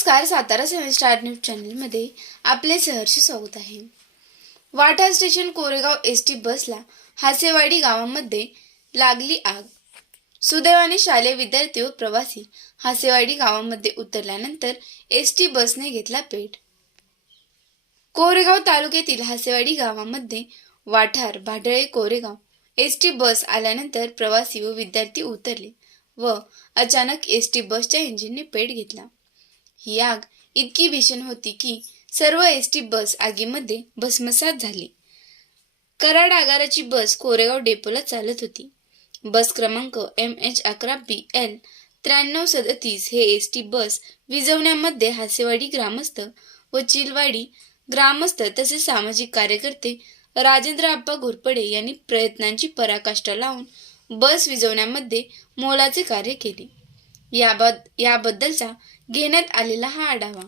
नमस्कार सातारा सेवन star news चॅनलमध्ये आपले सहर्ष स्वागत आहे. Vatha station Koregaon S T बसला हासेवाडी गावामध्ये लागली आग. सुदैवाने शालेय विद्यार्थी व प्रवासी हासेवाडी गावामध्ये उतरल्यानंतर एस टी बसने घेतला पेट. कोरेगाव तालुक्यातील हासेवाडी गावामध्ये Vathar Bhadale Koregaon S T bus आल्यानंतर प्रवासी व विद्यार्थी उतरले व अचानक एस टी बसच्या इंजिनने पेट घेतला. ही आग इतकी भीषण होती की सर्व एस टी बस आगीमध्ये भस्मसात झाली. कराड आगाराची बस कोरेगाव डेपोला चालत होती. बस क्रमांक एम एच अकरा बी एल त्र्याण्णव सदतीस हे एस टी बस विजवण्यामध्ये हासेवाडी ग्रामस्थ व चिलवाडी ग्रामस्थ तसेच सामाजिक कार्यकर्ते राजेंद्र आप्पा घोरपडे यांनी प्रयत्नांची पराकाष्ठा लावून बस विजवण्यामध्ये मोलाचे कार्य केले. याबद याबद्दलचा घेण्यात आलेला हा आढावा.